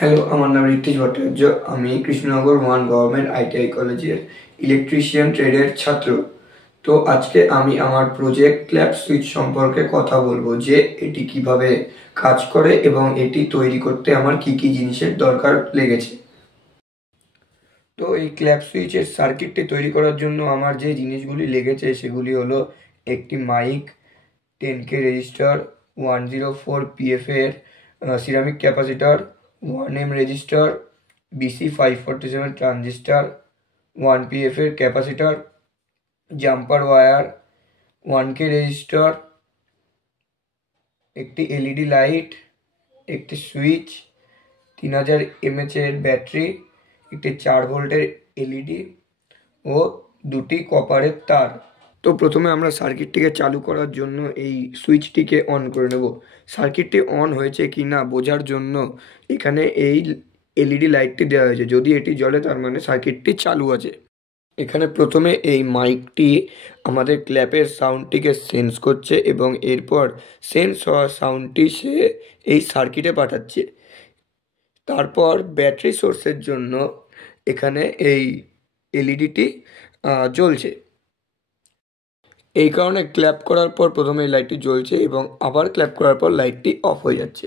Hello, আমার নাম ঋত্বিজ ভট্টাচার্য। আমি কৃষ্ণনগর 1 গভর্নমেন্ট আইটিআই কলেজের ইলেকট্রিশিয়ান ট্রেডের ছাত্র। তো আজকে আমি আমার প্রজেক্ট ক্ল্যাপ সুইচ সম্পর্কে কথা বলবো যে এটি কিভাবে কাজ করে এবং এটি তৈরি করতে আমার কি কি জিনিসের দরকার লেগেছে। তো এই ক্ল্যাপ সুইচের সার্কিটটি তৈরি করার জন্য আমার যে জিনিসগুলি লেগেছে সেগুলি হলো একটি মাইক, 10K রেজিস্টার, 104 PF এর ceramic capacitor, 1M resistor, BC 547 transistor, 1 PF এর capacitor, jumper wire, 1K resistor, একটি এলইডি লাইট, একটি সুইচ, 3000 mAh এর ব্যাটারি, একটি 4 ভোল্টের এলইডি ও দুটি কপারের তার। তো প্রথমে আমরা সার্কিটটিকে চালু করার জন্য এই সুইচটিকে অন করে নেব। সার্কিটটি অন হয়েছে কি না বোঝার জন্য এখানে এই এলইডি লাইটটি দেওয়া হয়েছে। যদি এটি জ্বলে তার মানে সার্কিটটি চালু আছে। এখানে প্রথমে এই মাইকটি আমাদের ক্ল্যাপের সাউন্ডটিকে সেন্স করছে এবং এরপর সেন্স হওয়া সাউন্ডটি সে এই সার্কিটে পাঠাচ্ছে। তারপর ব্যাটারি সোর্সের জন্য এখানে এই এলইডিটি জ্বলছে। এই কারণে ক্ল্যাপ করার পর প্রথমে এই লাইটটি জ্বলছে এবং আবার ক্ল্যাপ করার পর লাইটটি অফ হয়ে যাচ্ছে।